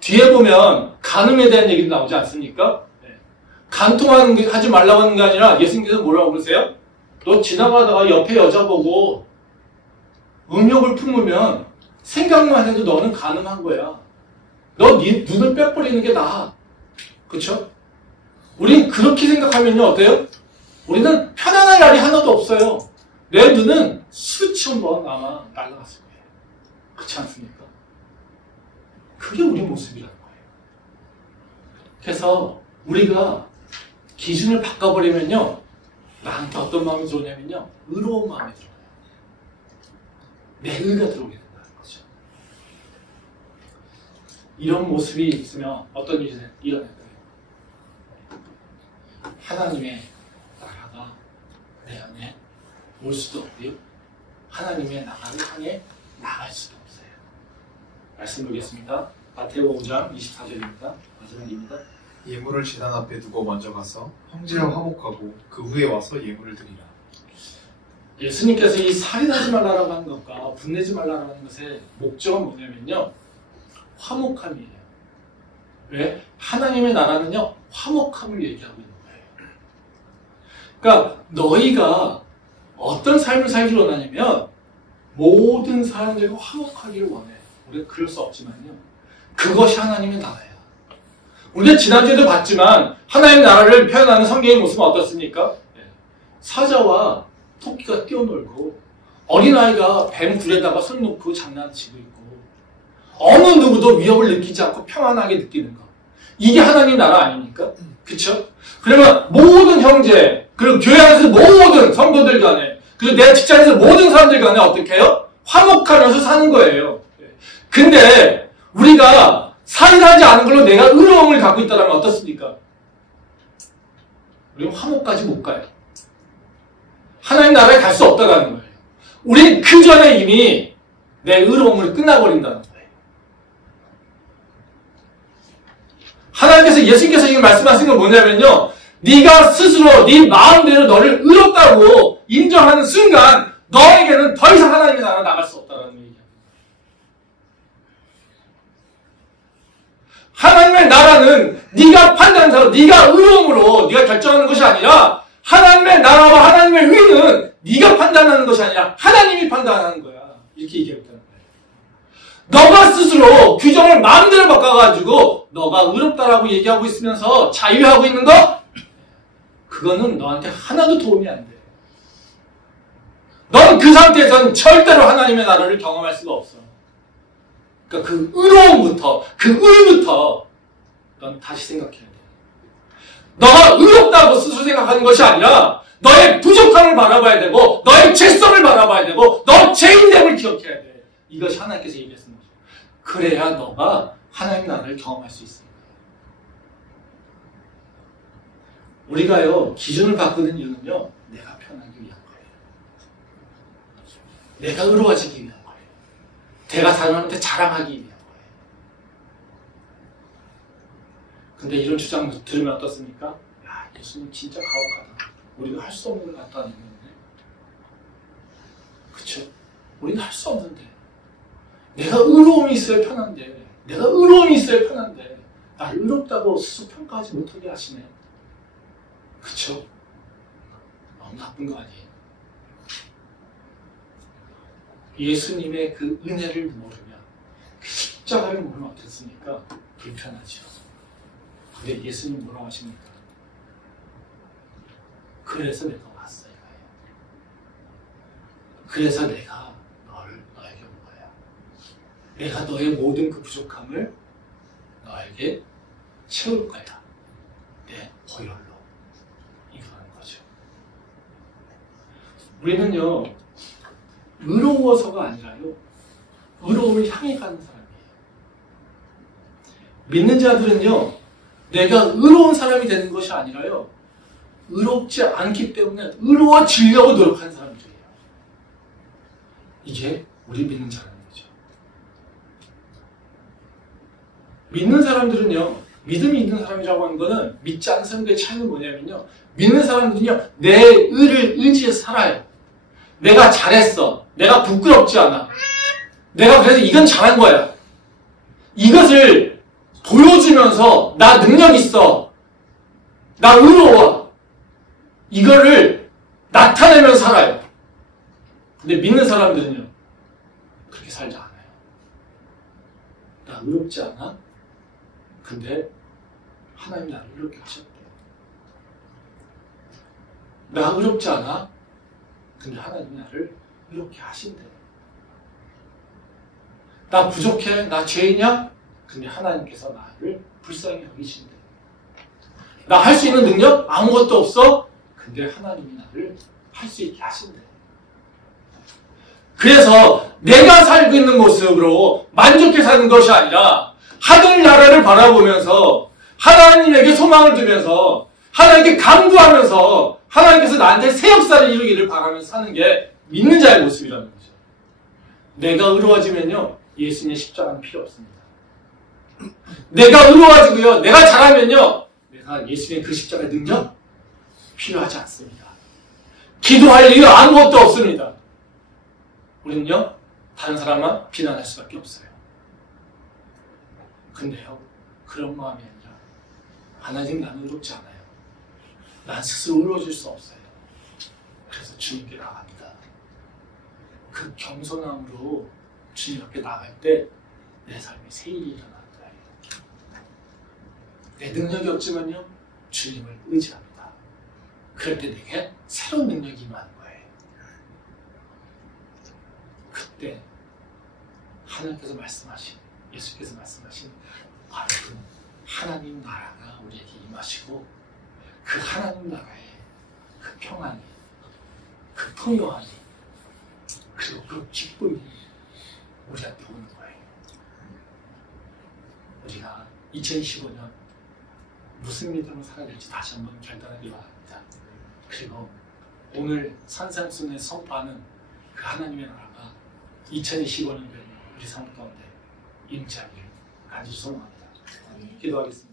뒤에 보면 간음에 대한 얘기도 나오지 않습니까? 네. 간통하지 말라고 하는 게 아니라 예수님께서 뭐라고 그러세요? 너 지나가다가 옆에 여자 보고 음욕을 품으면 생각만 해도 너는 간음한 거야. 너 네 눈을 빼버리는 게 나아. 그쵸? 우린 그렇게 생각하면요 어때요? 우리는 편안할 날이 하나도 없어요. 내 눈은 수천 번 아마 날아갔을 거예요. 그렇지 않습니까? 그게 우리 모습이라는 거예요. 그래서 우리가 기준을 바꿔버리면요 나한테 어떤 마음이 들어오냐면요 의로운 마음이 들어요. 내 의가 들어오게 된다는 거죠. 이런 모습이 있으면 어떤 일이 일어날까요? 하나님의 나라가 내 안에 올 수도 없고요. 하나님의 나라를 향해 나갈 수도 없어요. 말씀 보겠습니다. 마태복음 5장 24절입니다. 마지막입니다. 예물을 제단 앞에 두고 먼저 가서 형제와 화목하고 그 후에 와서 예물을 드리라. 예수님께서 이 살인하지 말라라고 하는 것과 분내지 말라라고 하는 것의 목적은 뭐냐면요. 화목함이에요. 왜? 하나님의 나라는요, 화목함을 얘기하고 있는 거예요. 그러니까 너희가 어떤 삶을 살기를 원하냐면 모든 사람들과 화목하기를 원해. 우리가 그럴 수 없지만요. 그것이 하나님의 나라야. 우리가 지난주에도 봤지만 하나님의 나라를 표현하는 성경의 모습은 어떻습니까? 사자와 토끼가 뛰어놀고 어린아이가 뱀 굴에다가 손 놓고 장난치고 있고 어느 누구도 위협을 느끼지 않고 평안하게 느끼는 것. 이게 하나님 나라 아닙니까? 그쵸? 그러면 모든 형제, 그리고 교회 안에서 모든 성도들 간에, 그리고 내 직장에서 모든 사람들 간에 어떻게 해요? 화목하면서 사는 거예요. 근데 우리가 살인하지 않은 걸로 내가 의로움을 갖고 있다면 어떻습니까? 우리는 화목까지 못 가요. 하나님 나라에 갈 수 없다는 거예요. 우리는 그 전에 이미 내 의로움으로 끝나버린다는 거예요. 하나님께서, 예수님께서 지금 말씀하신 건 뭐냐면요. 네가 스스로 네 마음대로 너를 의롭다고 인정하는 순간 너에게는 더 이상 하나님의 나라 나갈 수 없다는 얘기입니다. 하나님의 나라는 네가 판단하고 네가 의로움으로 네가 결정하는 것이 아니라 하나님의 나라와 하나님의 의는 네가 판단하는 것이 아니라 하나님이 판단하는 거야. 이렇게 얘기했다는 거예요. 너가 스스로 규정을 마음대로 바꿔가지고 너가 의롭다라고 얘기하고 있으면서 자유하고 있는 거? 그거는 너한테 하나도 도움이 안 돼. 넌 그 상태에서는 절대로 하나님의 나라를 경험할 수가 없어. 그러니까 그 의로움부터, 그 의부터 넌 다시 생각해야 돼. 너가 의롭다고 스스로 생각하는 것이 아니라 너의 부족함을 바라봐야 되고 너의 죄성을 바라봐야 되고 너의 죄인됨을 기억해야 돼. 이것이 하나님께서 얘기했습니다. 그래야 너가 하나님 나라를 경험할 수 있습니다. 우리가요, 기준을 바꾸는 이유는요, 내가 편하기 위한 거예요. 내가 의로워지기 위한 거예요. 내가 사람한테 자랑하기 위한 거예요. 근데 이런 주장 들으면 어떻습니까? 야, 예수님 진짜 가혹하다. 우리가 할 수 없는 걸 갖다 내는데. 그쵸? 우리는 할 수 없는데. 내가 의로움이 있어야 편한데. 내가 의로움이 있어야 편한데. 나를 의롭다고 스스로 평가하지 못하게 하시네. 그쵸? 너무 나쁜 거 아니에요? 예수님의 그 은혜를 모르면, 그 십자가를 모르면 어떻습니까? 불편하죠. 근데 예수님 뭐라고 하십니까? 그래서 내가 왔어, 이거예요. 그래서 내가 너에게 온 거야. 내가 너의 모든 그 부족함을 너에게 채울 거야. 내 보혈로. 이거라는 거죠. 우리는요, 의로워서가 아니라요, 의로움을 향해 가는 사람이에요. 믿는 자들은요, 내가 의로운 사람이 되는 것이 아니라요, 의롭지 않기 때문에 의로워지려고 노력하는 사람들이에요. 이게 우리 믿는 자라는 거죠. 믿는 사람들은요, 믿음이 있는 사람이라고 하는 거는 믿지 않는 사람들의 차이는 뭐냐면요, 믿는 사람들은요, 내 의를 의지해서 살아요. 내가 잘했어. 내가 부끄럽지 않아. 내가 그래서 이건 잘한 거야. 이것을 보여주면서 나 능력 있어. 나 의로워. 이거를 나타내면서 살아요. 근데 믿는 사람들은요, 그렇게 살지 않아요. 나 의롭지 않아? 근데 하나님 나를 의롭게 하셨대. 나 의롭지 않아? 근데 하나님이 나를 이렇게 하신대. 나 부족해? 나 죄이냐? 근데 하나님께서 나를 불쌍히 여기신대. 나 할 수 있는 능력? 아무것도 없어? 근데 하나님이 나를 할 수 있게 하신대. 그래서 내가 살고 있는 모습으로 만족해 사는 것이 아니라 하늘 나라를 바라보면서 하나님에게 소망을 두면서 하나님께 간구하면서 하나님께서 나한테 새 역사를 이루기를 바라면서 사는 게 믿는 자의 모습이라는 거죠. 내가 의로워지면요, 예수님의 십자가는 필요 없습니다. 내가 의로워지고요, 내가 잘하면요, 내가 예수님의 그 십자가의 능력 필요하지 않습니다. 기도할 이유 아무것도 없습니다. 우리는요, 다른 사람만 비난할 수밖에 없어요. 근데요, 그런 마음이 아니라 하나님 나는 의롭지 않아요. 난 스스로 의로워질 수 없어요. 그래서 주님께 나갑니다. 그 겸손함으로 주님 앞에 나갈 때 내 삶에 새 일이 일어나는 거예요. 내 능력이 없지만요 주님을 의지합니다. 그럴 때 내게 새로운 능력이 임하는 거예요. 그때 하나님께서 말씀하신, 예수께서 말씀하신 바로 그 하나님 나라가 우리에게 임하시고 그 하나님 나라의 그 평안이, 그 통요함이, 그리고 그 기쁨이 우리한테 오는 거예요. 우리가 2015년 무슨 믿음을 살아야 될지 다시 한번 결단하기 바랍니다. 그리고 오늘 산상순에 선포하는 그 하나님의 나라가 2025년 된 우리 삶 가운데 임재하기를 간절히 소망합니다. 기도하겠습니다.